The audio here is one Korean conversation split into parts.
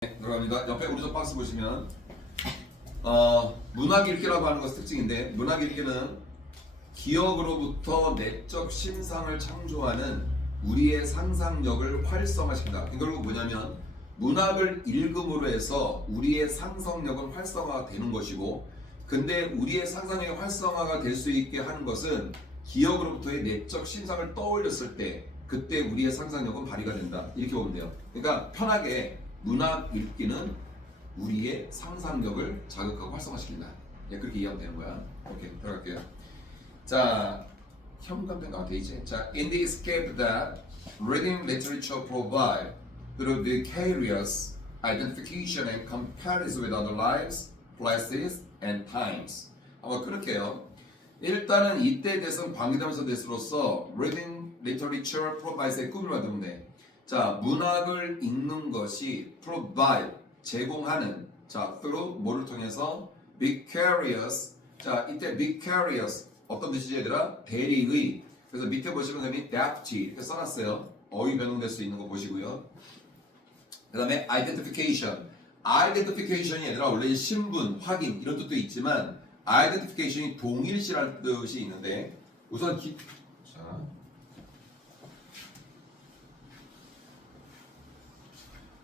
들어갑니다. 옆에 오른쪽 박스 보시면 문학 읽기라고 하는 것이 특징인데, 문학 읽기는 기억으로부터 내적 심상을 창조하는 우리의 상상력을 활성화시킨다. 결국 뭐냐면 문학을 읽음으로 해서 우리의 상상력은 활성화가 되는 것이고, 근데 우리의 상상력이 활성화가 될 수 있게 하는 것은 기억으로부터의 내적 심상을 떠올렸을 때 그때 우리의 상상력은 발휘가 된다. 이렇게 보면 돼요. 그러니까 편하게 문학 읽기는 우리의 상상력을 자극하고 활성화시킨다. 예, 그렇게 이해하면 되는 거야. 오케이, 들어갈게요. 자, 현관평가 돼 있지. 자, in the escape that reading literature provide through vicarious identification and comparison with other lives, places, and times. 한번 끊을게요. 일단은 이때 대선 방기담에서 대수로서 reading literature provide의 꿈을 만들면 돼. 자, 문학을 읽는 것이 provide, 제공하는, 자, through 뭐를 통해서 vicarious. 자, 이때 vicarious 어떤 뜻이지 얘들아? 대리의. 그래서 밑에 보시면 depth 이렇게 써놨어요. 어휘 변형될 수 있는 거 보시고요. 그 다음에 identification. identification이 얘들아 원래 신분, 확인 이런 뜻도 있지만 identification이 동일시라는 뜻이 있는데, 우선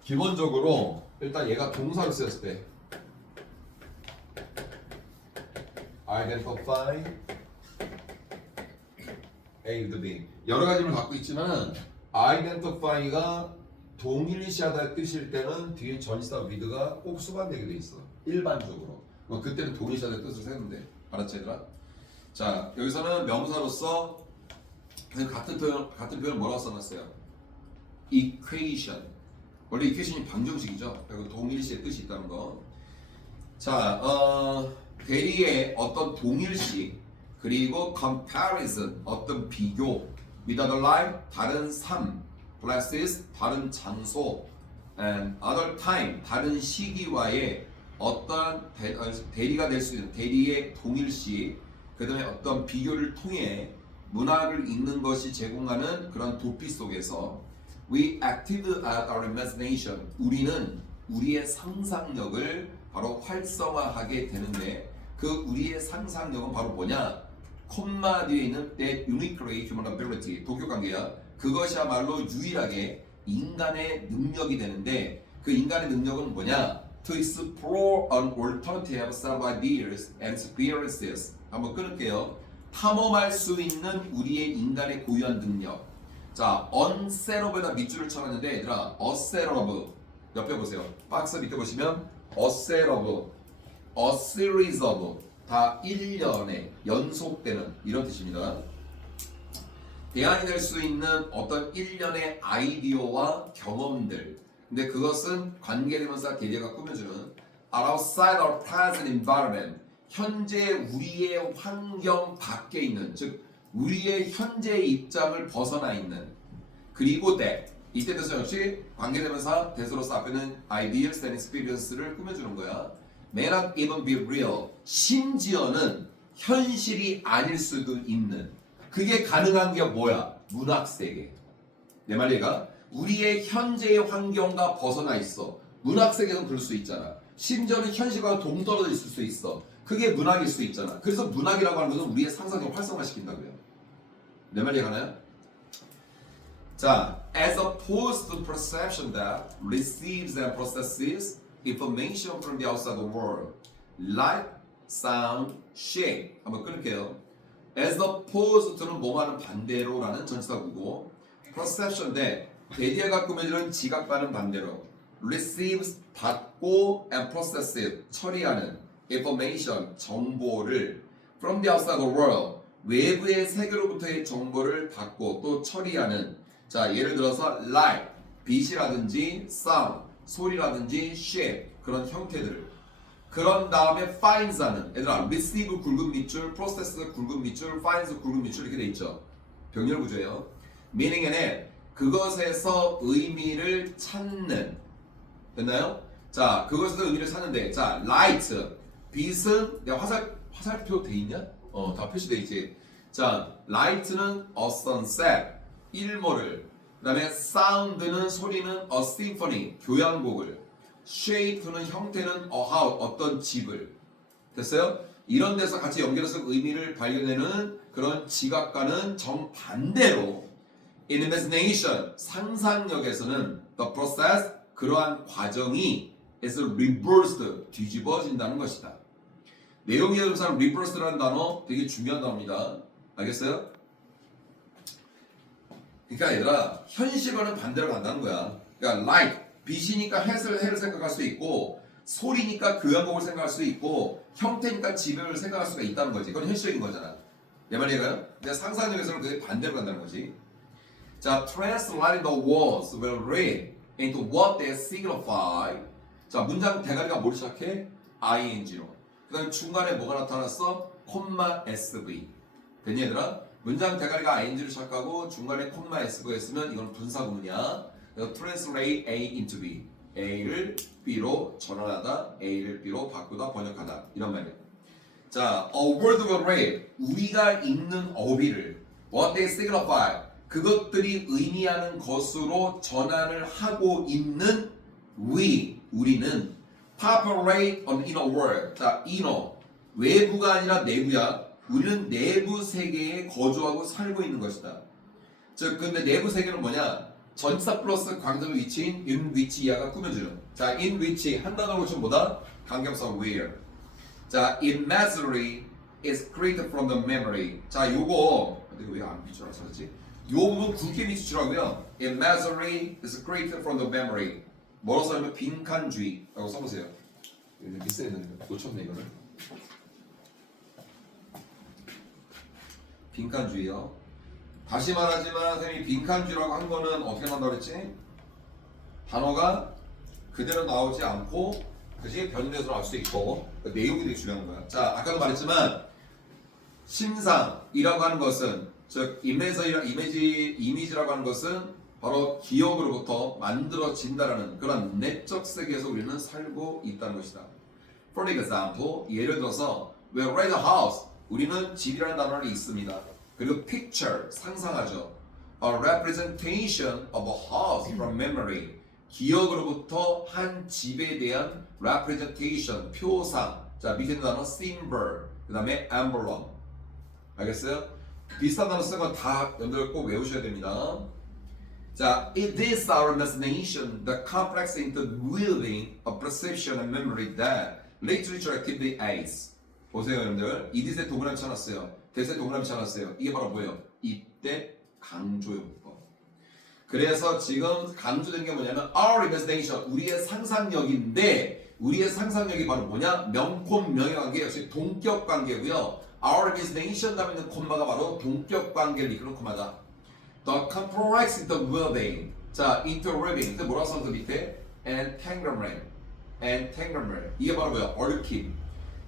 기본적으로 일단 얘가 동사로 쓰였을 때 identify A with B 여러 가지 힘을 갖고 있지만 identify가 동일시하다의 뜻일 때는 뒤에 전치사 with가 꼭 수반되게 돼 있어. 일반적으로. 그때는 동일시하다의 뜻을 세우면 돼. 알았지 얘들아? 자, 여기서는 명사로서 같은 표현 뭐라고 써놨어요? equation. 원래 equation이 방정식이죠. 그리고 동일시의 뜻이 있다는 거. 자, 대리의 어떤 동일시, 그리고 comparison 어떤 비교, with other life 다른 삶, places 다른 장소, and other time 다른 시기와의 어떤 대리가 될 수 있는 대리의 동일시, 그 다음에 어떤 비교를 통해 문학을 읽는 것이 제공하는 그런 도피 속에서 we active our imagination. 우리는 우리의 상상력을 바로 활성화하게 되는데, 그 우리의 상상력은 바로 뭐냐? 콤마 뒤에 있는 that uniquely human ability, 도교 관계야. 그것이야말로 유일하게 인간의 능력이 되는데, 그 인간의 능력은 뭐냐? To explore an alternative set of ideas and experiences. 한번 끊을게요. 탐험할 수 있는 우리의 인간의 고유한 능력. 자, unset업에다 밑줄을 쳐놨는데 얘들아, a set of 옆에 보세요. 박스 밑에 보시면 a set of, a series of 다 1년에 연속되는 이런 뜻입니다. 대안이 될 수 있는 어떤 1년의 아이디어와 경험들. 근데 그것은 관계대명사 대리가 꾸며주는 outside our present environment. 현재 우리의 환경 밖에 있는, 즉 우리의 현재의 입장을 벗어나 있는, 그리고 that 이때 대해서 역시 관계대명사 대수로서 앞에는 ideas and experience를 꾸며주는 거야. May not even be real. 심지어는 현실이 아닐 수도 있는. 그게 가능한 게 뭐야? 문학 세계. 내 말 얘가 우리의 현재의 환경과 벗어나 있어. 문학 세계는 그럴 수 있잖아. 심지어는 현실과 동떨어져 있을 수 있어. 그게 문학일 수 있잖아. 그래서 문학이라고 하는 것은 우리의 상상력을 활성화시킨다고요. 내 말 이해가나요? 자, as opposed to perception that receives and processes information from the outside world, light, sound, shape. 한번 끊을게요. As opposed to는 뭐와는 반대로라는 전치사구고, perception 대디아가 꾸며지는 지각과는 반대로, receives 받고 and processes 처리하는 information 정보를 from the outside world 외부의 세계로부터의 정보를 받고 또 처리하는, 자 예를 들어서 light 빛이라든지 sound 소리라든지 shape 그런 형태들을, 그런 다음에 finds하는 얘들아 receive 굵은 밑줄, process 굵은 밑줄, finds 굵은 밑줄 이렇게 돼 있죠. 병렬 구조예요. meaning은 그것에서 의미를 찾는. 됐나요? 자 그것에서 의미를 찾는데, 자 light 빛은 내가 화살표 돼 있냐? 다 표시돼 있지. 자 light는 a sunset 일몰을, 그 다음에 sound는 소리는 a symphony 교향곡을, shape는 형태는 a house 어떤 집을 됐어요? 이런 데서 같이 연결해서 의미를 발견하는 그런 지각과는 정반대로 in imagination 상상력에서는 the process 그러한 과정이 is reversed 뒤집어진다는 것이다. 내용의 동사 reverse라는 단어 되게 중요한 단어입니다. 알겠어요? 그러니까 얘들아 현실과는 반대로 간다는 거야. 그러니까 light 빛이니까 해를 생각할 수 있고 소리니까 그 항목을 생각할 수 있고 형태니까 지배를 생각할 수가 있다는 거지. 그건 현실적인 거잖아. 내 말이 가요? 근데 상상력에서는 그게 반대로 간다는 거지. 자, translating the words will read into what they signify. 자, 문장 대가리가 뭘 시작해? ing로. 그 다음에 중간에 뭐가 나타났어? 콤마 sv. 됐니 얘들아? 문장 대가리가 ing로 시작하고 중간에 콤마 sv 쓰면 이건 분사구문이야. 그래서 translate A into B. A를 B로 전환하다, A를 B로 바꾸다, 번역하다 이런 말이에요. 자, a word will read 우리가 읽는 어휘를 what they signify 그것들이 의미하는 것으로 전환을 하고 있는 우리는 populate an inner world. 자, inner 외부가 아니라 내부야. 우리는 내부 세계에 거주하고 살고 있는 것이다. 즉, 근데 내부 세계는 뭐냐? 전치사 플러스 관계적 위치인 in which 이하가 꾸며주는. 자, in which 한 단어로 치면 뭐다? 관계성 where. 자, imaginary is created from the memory. 자, 요거 왜 안 비추라 썼지? 요 부분 굵게 비추라고요. Imaginary is created from the memory. 뭐라고 써냐면 빈칸주의라고 써보세요. 미스에 있는데 놓쳤네 이거를. 빈칸주의요. 다시 말하지만 선생님이 빈칸주의라고 한 거는 어떻게 한다고 그랬지? 단어가 그대로 나오지 않고 그지 변형돼서 나올 수도 있고 그 내용이 되게 중요한 거야. 자, 아까도 말했지만 심상이라고 하는 것은 즉 이미지라고 하는 것은 바로 기억으로부터 만들어진다라는 그런 내적 세계에서 우리는 살고 있다는 것이다. For example, 예를 들어서 we read a house. 우리는 집이라는 단어를 읽습니다. 그리고 picture, 상상하죠. A representation of a house from memory. 기억으로부터 한 집에 대한 representation, 표상. 자, 밑에 있는 단어 symbol, 그 다음에 emblem. 알겠어요? 비슷한 단어 쓰는 건 다 여러분들 꼭 외우셔야 됩니다. 자, it is our imagination, the complex interweaving of perception and memory that literature activity aids. 보세요, 여러분들. 이디스의 동그라미 쳐놨어요. 대세 동그라미 쳐놨어요. 이게 바로 뭐예요? 이때 강조용법. 그래서 지금 강조된 게 뭐냐면 our imagination, 우리의 상상력인데 우리의 상상력이 바로 뭐냐? 명콤 명예관계 역시 동격 관계고요. Our imagination 다음에 있는 콤마가 바로 동격 관계를 이끄는 콤마다. The complex interweaving. 자, interweaving. 뭐라고 써서 밑에 entanglement. 이게 바로 뭐야? 얽힘.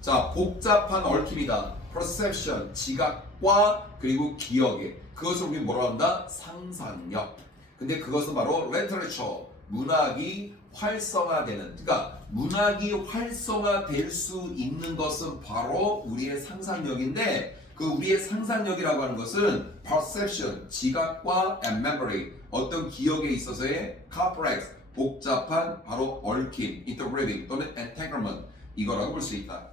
자, 복잡한 얽힘이다. perception, 지각과 그리고 기억에. 그것을 우리 뭐라고 한다? 상상력. 근데 그것은 바로 literature, 문학이 활성화되는. 그러니까 문학이 활성화될 수 있는 것은 바로 우리의 상상력인데 그 우리의 상상력이라고 하는 것은 perception, 지각과 and memory, 어떤 기억에 있어서의 complex, 복잡한 바로 얽힘, interweaving 또는 entanglement 이거라고 볼 수 있다.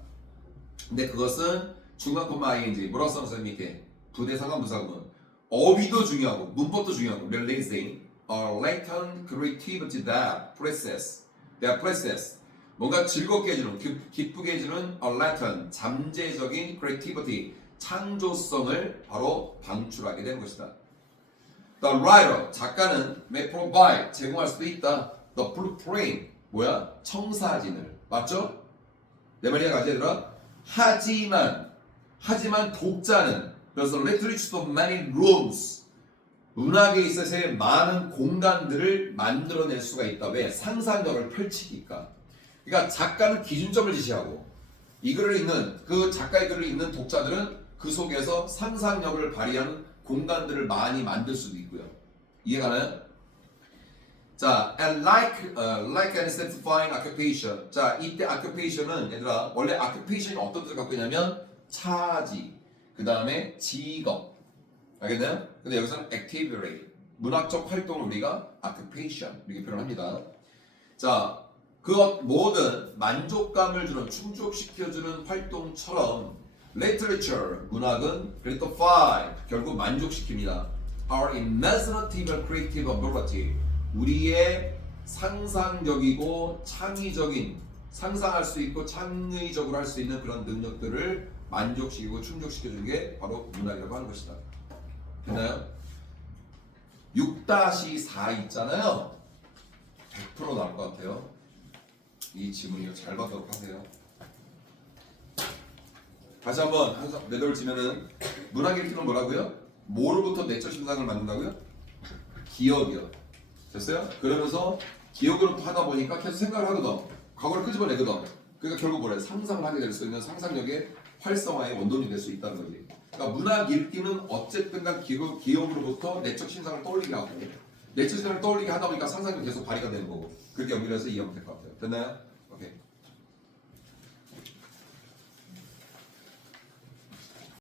근데 그것은 중간 콤마 ing 뭐라고 써서 밑에 부대상관 부사구문 어휘도 중요하고 문법도 중요하고 releasing a latent creativity that process 뭔가 즐겁게 해주는 기쁘게 해주는 a latent 잠재적인 creativity 창조성을 바로 방출하게 되는 것이다. The writer 작가는 may provide 제공할 수도 있다. The blueprint 뭐야? 청사진을 맞죠? 내 말이 가지 얘들아? 하지만 독자는 그래서 literature of many rooms 문학에 있어서의 많은 공간들을 만들어낼 수가 있다. 왜? 상상력을 펼치니까. 그러니까 작가는 기준점을 지시하고 이 글을 읽는 그 작가의 글을 읽는 독자들은 그 속에서 상상력을 발휘하는 공간들을 많이 만들 수도 있고요. 이해가나요? 자, and like an satisfying occupation. 자, 이때 occupation은 얘들아 원래 occupation이 어떤 뜻을 갖고 있냐면 차지, 그 다음에 직업. 알겠나요? 근데 여기서는 activity, 문학적 활동을 우리가 occupation 이렇게 표현합니다. 자, 그것 모든 만족감을 주는 충족시켜주는 활동처럼 literature 문학은 gratify 결국 만족시킵니다. Our imaginative and creative ability 우리의 상상력이고 창의적인 상상할 수 있고 창의적으로 할 수 있는 그런 능력들을 만족시키고 충족시켜주는 게 바로 문학이라고 하는 것이다. 됐나요? 6-4 있잖아요. 100% 나올 것 같아요. 이 지문이요. 잘 받도록 하세요. 다시 한번 항상 매듭을 치면은 문학 읽기는 뭐라고요? 뭐로부터 내적 심상을 만든다고요? 기억이요. 됐어요? 그러면서 기억으로 하다 보니까 계속 생각을 하거든. 과거를 끄집어내거든. 그러니까 결국 뭐래? 상상을 하게 될 수 있는 상상력의 활성화의 원동력이 될 수 있다는 거지. 그러니까 문학 읽기는 어쨌든간 기억으로부터 내적 심상을 떠올리게 하고 내적 심상을 떠올리게 하다 보니까 상상력이 계속 발휘가 되는 거고 그렇게 연결해서 이해하면 될 것 같아요. 됐나요?